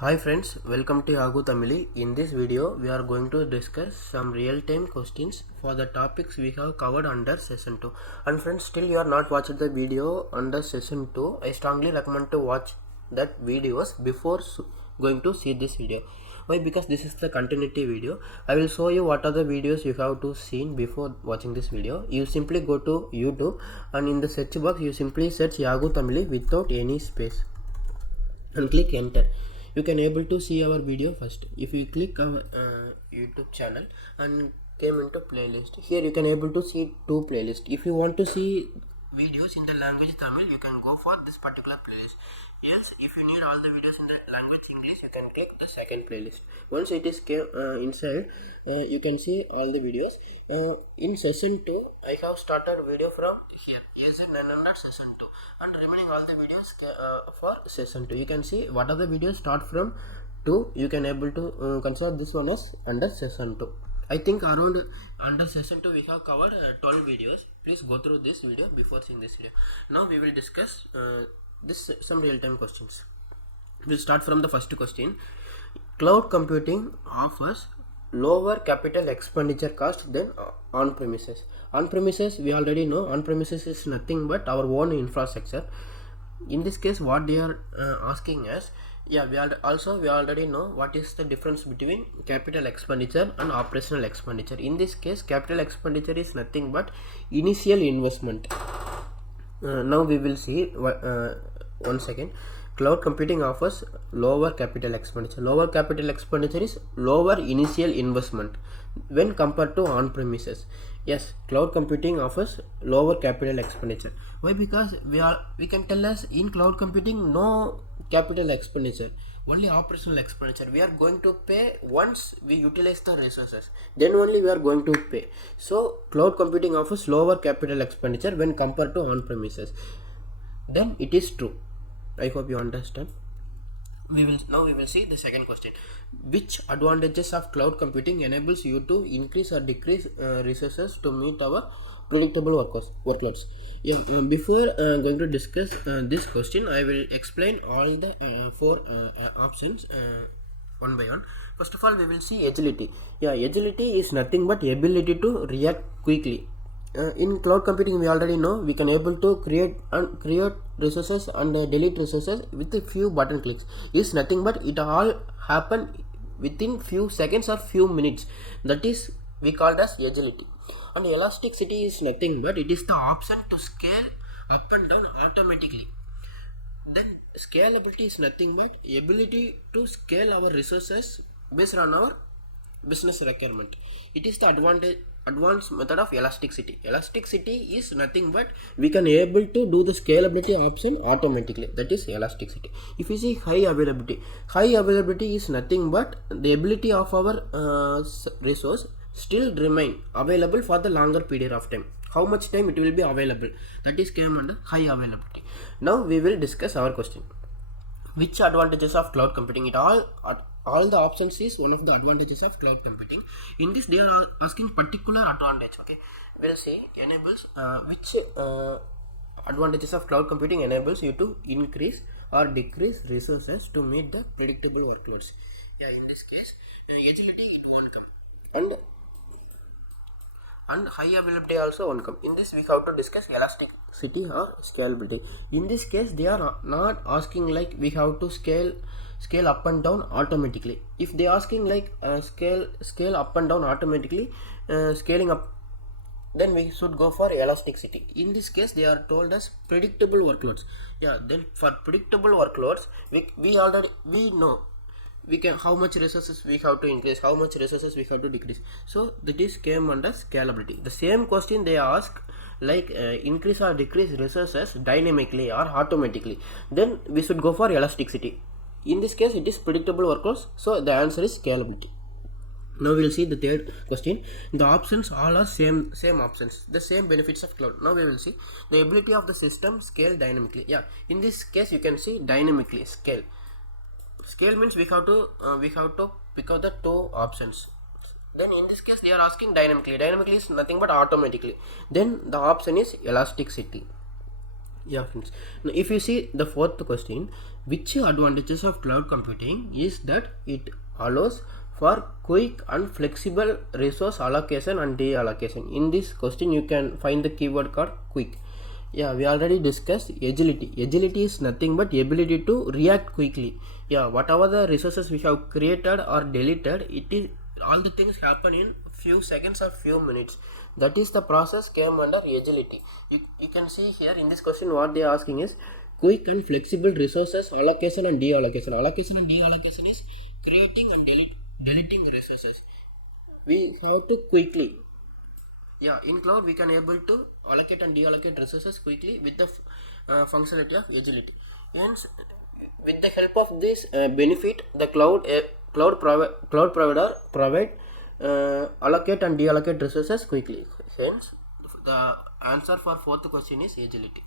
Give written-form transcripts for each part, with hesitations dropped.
Hi friends, welcome to YaguTamizhi. In this video, we are going to discuss some real-time questions for the topics we have covered under session 2. And friends, still you are not watching the video under session 2, I strongly recommend to watch that videos before going to see this video. Why? Because this is the continuity video. I will show you what are the videos you have to see before watching this video. You simply go to YouTube and in the search box you simply search YaguTamizhi without any space and click enter. You can able to see our video first. If you click our YouTube channel and came into playlist, here you can able to see two playlists. If you want to see videos in the language Tamil, you can go for this particular playlist. Yes, if you need all the videos in the language English, you can click the second playlist. Once it is inside, you can see all the videos. In session 2, I have started video from here, Az900 session 2, and remaining all the videos for session 2. You can see what are the videos start from 2. You can able to consider this one as under session 2. I think around under session 2 we have covered 12 videos. Please go through this video before seeing this video. Now we will discuss some real-time questions. We'll start from the first question. Cloud computing offers lower capital expenditure cost than on-premises. On-premises, we already know on-premises is nothing but our own infrastructure. In this case, what they are asking us, we already know what is the difference between capital expenditure and operational expenditure. In this case, capital expenditure is nothing but initial investment. Now we will see one second. Cloud computing offers lower capital expenditure. Lower capital expenditure is lower initial investment when compared to on-premises. Yes, cloud computing offers lower capital expenditure. Why? Because we can tell us in cloud computing no capital expenditure, only operational expenditure. We are going to pay once we utilize the resources, then only we are going to pay. So cloud computing offers lower capital expenditure when compared to on-premises. Then it is true. I hope you understand. We will see the second question. Which advantages of cloud computing enables you to increase or decrease resources to meet our predictable workloads? Before going to discuss this question, I will explain all the four options one by one. First of all, we will see agility. Agility is nothing but ability to react quickly. In cloud computing, we already know we can able to create resources and delete resources with a few button clicks. Is nothing but it all happen within few seconds or few minutes. That is we called as agility. And elasticity is nothing but it is the option to scale up and down automatically. Then scalability is nothing but ability to scale our resources based on our business requirement. It is the advanced method of elasticity. Elasticity is nothing but we can able to do the scalability option automatically. That is elasticity. If you see high availability is nothing but the ability of our resource still remain available for the longer period of time. How much time it will be available, that is came under high availability. Now we will discuss our question. Which advantages of cloud computing? All the options is one of the advantages of cloud computing. In this they are asking particular advantage. Okay, we'll say enables which advantages of cloud computing enables you to increase or decrease resources to meet the predictable workloads. In this case agility it won't come, and high availability also won't come. In this we have to discuss elasticity or scalability. In this case they are not asking like we have to scale up and down automatically. If they asking like scale up and down automatically, scaling up, then we should go for elasticity. In this case they are told as predictable workloads. Then for predictable workloads we know we can how much resources we have to increase, how much resources we have to decrease. So that is came under scalability. The same question they ask like increase or decrease resources dynamically or automatically, then we should go for elasticity. In this case it is predictable workloads, so the answer is scalability. Now we will see the third question. The options all are same options, the same benefits of cloud. Now we will see the ability of the system scale dynamically. In this case you can see dynamically scale. Scale means we have to pick out the two options. Then in this case they are asking dynamically. Dynamically is nothing but automatically. Then the option is elasticity. Yeah, friends. Now, if you see the fourth question, which advantages of cloud computing is that it allows for quick and flexible resource allocation and deallocation. In this question, you can find the keyword called quick. Yeah, we already discussed agility. Agility is nothing but ability to react quickly. Yeah, whatever the resources we have created or deleted, it is all the things happen in few seconds or few minutes. That is the process came under agility. You can see here in this question what they are asking is quick and flexible resources allocation and deallocation. Allocation and deallocation is creating and deleting resources. We have to quickly, yeah, in cloud we can able to allocate and deallocate resources quickly with the functionality of agility. And with the help of this benefit, the cloud provider provide allocate and deallocate resources quickly. Hence the answer for fourth question is agility.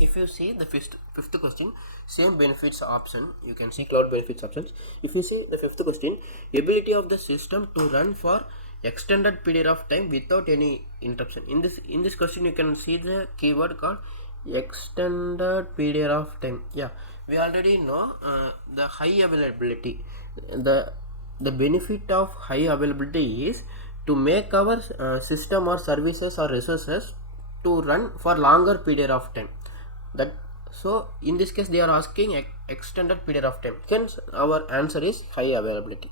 If you see the fifth question, same benefits option, you can see cloud benefits options. If you see the fifth question, ability of the system to run for extended period of time without any interruption. In this question, you can see the keyword called extended period of time. Yeah, we already know the high availability. The benefit of high availability is to make our system or services or resources to run for longer period of time. That so in this case they are asking extended period of time, hence our answer is high availability.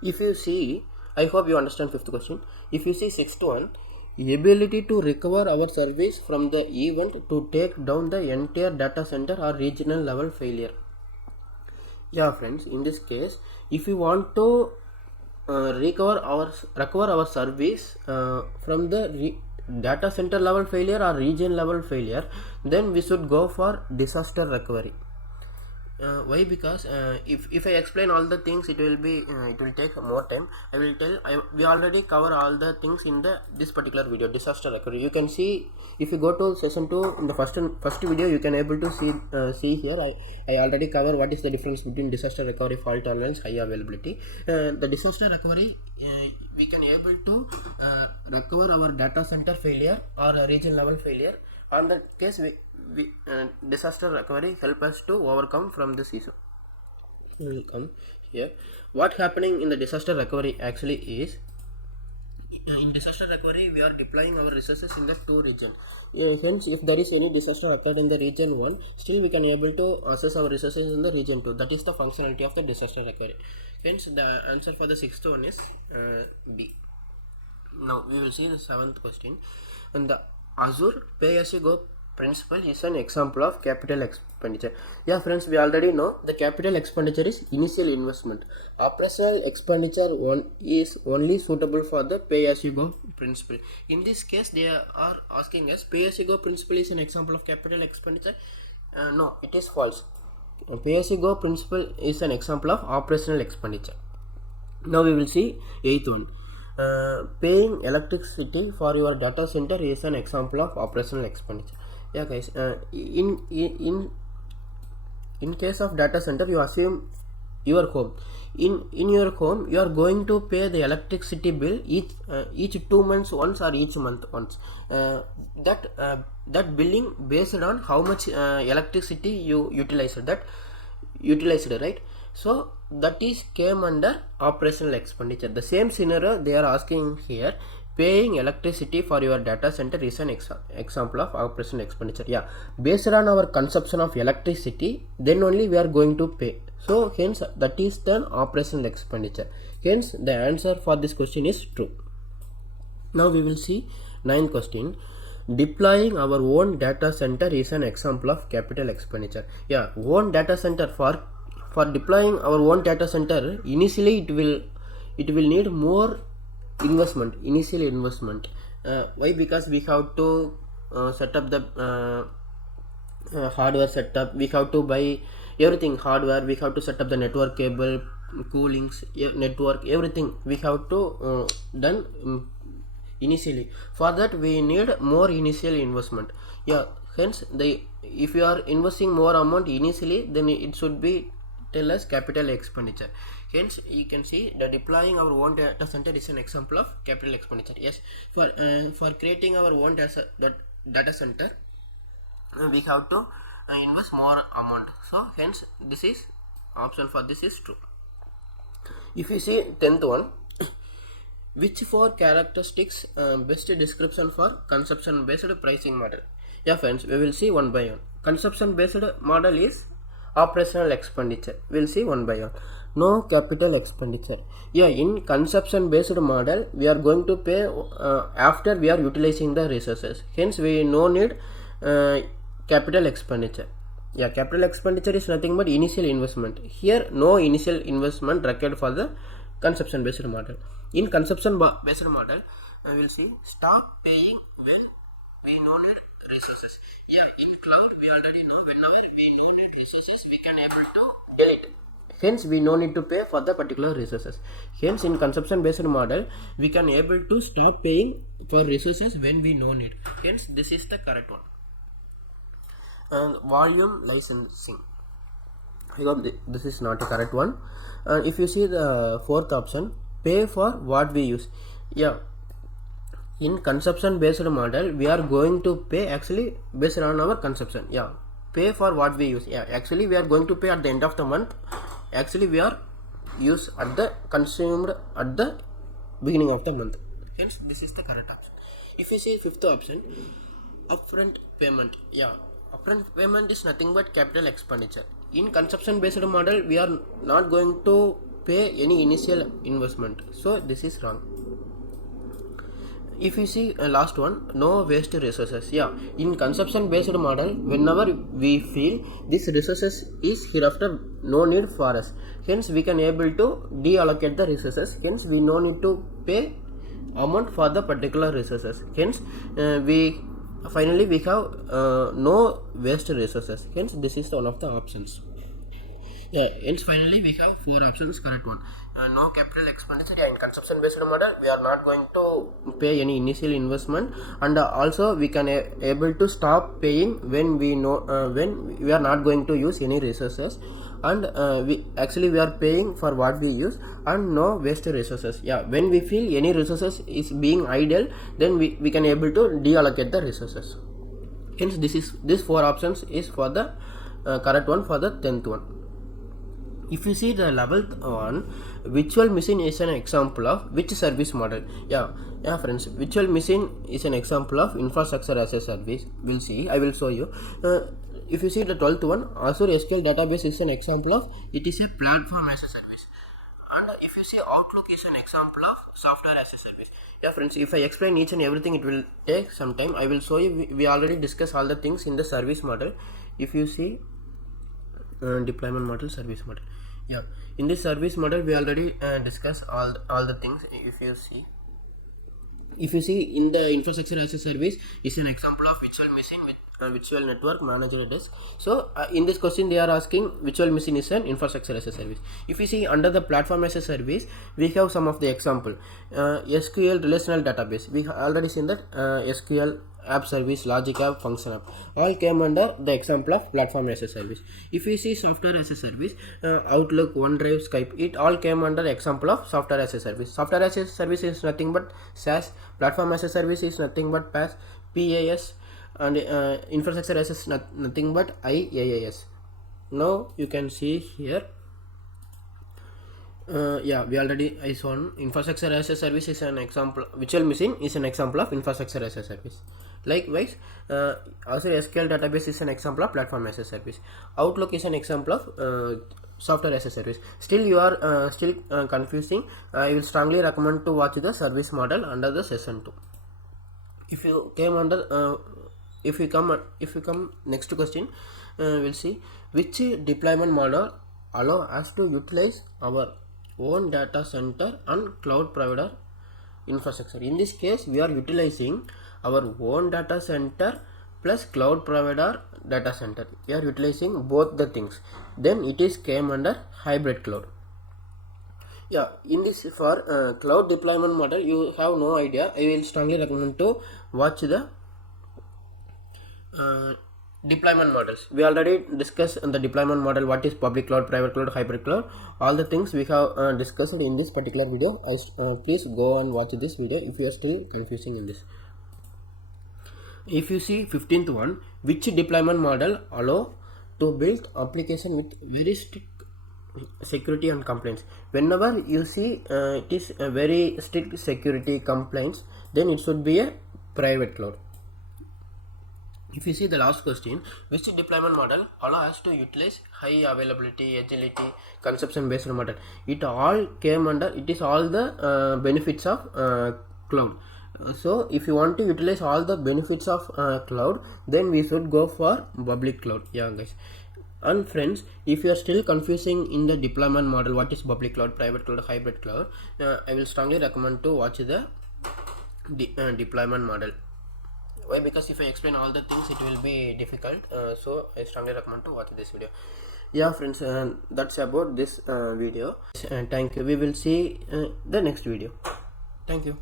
If you see, I hope you understand fifth question. If you see sixth one, ability to recover our service from the event to take down the entire data center or regional level failure. Yeah, friends, in this case, if you want to recover our service from the data center level failure or region level failure, then we should go for disaster recovery. Why? Because if I explain all the things, it will take more time. I will tell. We already cover all the things in this particular video, disaster recovery. You can see if you go to session 2 in the first video, you can able to see here. I already cover what is the difference between disaster recovery, fault tolerance, high availability. The disaster recovery, we can able to recover our data center failure or region level failure. On that case, we disaster recovery help us to overcome from this issue. We will come here. What happening in the disaster recovery actually is, in disaster recovery we are deploying our resources in the two region. Hence, if there is any disaster occurred in the region 1, still we can able to access our resources in the region 2. That is the functionality of the disaster recovery. Hence, the answer for the sixth one is B. Now we will see the seventh question. And the Azure pay-as-you-go principle is an example of capital expenditure. Yeah, friends, we already know the capital expenditure is initial investment. Operational expenditure is only suitable for the pay-as-you-go principle. In this case, they are asking us pay-as-you-go principle is an example of capital expenditure. No, it is false. Pay-as-you-go principle is an example of operational expenditure. Now we will see eighth one. Paying electricity for your data center is an example of operational expenditure. Yeah, guys, in case of data center, you assume your home. In your home, you are going to pay the electricity bill each 2 months once or each month once. That billing based on how much electricity you utilized, right? So that is came under operational expenditure. The same scenario they are asking here. Paying electricity for your data center is an example of operational expenditure. Yeah, based on our consumption of electricity, then only we are going to pay. So hence that is the operational expenditure. Hence the answer for this question is true. Now we will see ninth question. Deploying our own data center is an example of capital expenditure. Yeah, own data center, for deploying our own data center, initially it will need more initial investment. Why? Because we have to set up the hardware setup. We have to buy everything hardware. We have to set up the network cable, coolings, network, everything we have to done initially. For that we need more initial investment. Yeah, hence if you are investing more amount initially, then it should be tell us capital expenditure. Hence you can see the deploying our own data center is an example of capital expenditure. Yes, for creating our own data center, we have to invest more amount. So hence this is option for this is true. If you see 10th one, which four characteristics best description for consumption based pricing model? Yeah friends, we will see one by one. Consumption based model is operational expenditure. We'll see one by one. No capital expenditure. Yeah, in consumption based model we are going to pay after we are utilizing the resources. Hence we no need capital expenditure. Yeah, capital expenditure is nothing but initial investment. Here no initial investment required for the consumption based model. In consumption based model we will see stop paying when we no need resources. Yeah, in cloud we already know whenever we no need resources we can able to delete. Hence we no need to pay for the particular resources. Hence in consumption based model we can able to stop paying for resources when we no need. Hence this is the correct one. Volume licensing, I hope this is not a correct one. If you see the fourth option, pay for what we use. Yeah, in consumption based model we are going to pay actually based on our consumption. Yeah, pay for what we use. Yeah, actually we are going to pay at the end of the month. Actually we are use at the consumed at the beginning of the month. Hence this is the correct option. If you see fifth option, upfront payment. Yeah, upfront payment is nothing but capital expenditure. In consumption based model we are not going to pay any initial investment, so this is wrong. If you see last one, no waste resources. Yeah, in consumption based model whenever we feel this resources is hereafter no need for us, hence we can able to deallocate the resources. Hence we no need to pay amount for the particular resources. Hence we finally we have no waste resources. Hence this is one of the options. Yeah, hence finally we have four options, correct one. No capital expenditure. Yeah, in consumption based model we are not going to pay any initial investment, and also we can able to stop paying when we know when we are not going to use any resources, and we are paying for what we use, and no waste resources. Yeah, when we feel any resources is being idle, then we can able to deallocate the resources. Hence this four options is for the correct one for the 10th one. If you see the 11th one, virtual machine is an example of which service model? Yeah friends, virtual machine is an example of infrastructure as a service. We'll see, I will show you. If you see the 12th one, Azure SQL database is an example of it is a platform as a service. And if you see Outlook is an example of software as a service. Yeah friends, if I explain each and everything it will take some time. I will show you, we already discussed all the things in the service model. If you see deployment model, service model. Yeah, in this service model we already discussed all the things. If you see in the infrastructure as a service is an example of virtual machine with virtual network manager desk. So in this question they are asking virtual machine is an infrastructure as a service. If you see under the platform as a service, we have some of the example. SQL relational database, we have already seen that SQL app service, logic app, function app, all came under the example of platform as a service. If we see software as a service, Outlook, OneDrive, Skype, it all came under example of software as a service. Software as a service is nothing but SaaS. Platform as a service is nothing but PaaS, and infrastructure as a nothing but IaaS. Now you can see here. We already I saw infrastructure as a service is an example. Virtual machine is an example of infrastructure as a service. Likewise, also SQL database is an example of platform as a service. Outlook is an example of software as a service. Still you are confusing. I will strongly recommend to watch the service model under the session 2. If you came under if you come next question, we'll see which deployment model allow us to utilize our own data center and cloud provider infrastructure. In this case we are utilizing our own data center plus cloud provider data center. We are utilizing both the things. Then it is came under hybrid cloud. Yeah, in this for cloud deployment model you have no idea. I will strongly recommend to watch the deployment models. We already discussed the deployment model, what is public cloud, private cloud, hybrid cloud, all the things we have discussed in this particular video. Please go and watch this video if you are still confusing in this. If you see 15th one, which deployment model allow to build application with very strict security and compliance? Whenever you see it is a very strict security compliance, then it should be a private cloud. If you see the last question, which deployment model allow us to utilize high availability, agility, consumption based model? It all came under, it is all the benefits of cloud. So if you want to utilize all the benefits of cloud, then we should go for public cloud. Yeah guys. And friends, if you are still confusing in the deployment model, what is public cloud, private cloud, hybrid cloud, I will strongly recommend to watch the deployment model. Why? Because if I explain all the things, it will be difficult. So I strongly recommend to watch this video. Yeah friends, that's about this video. Thank you. We will see the next video. Thank you.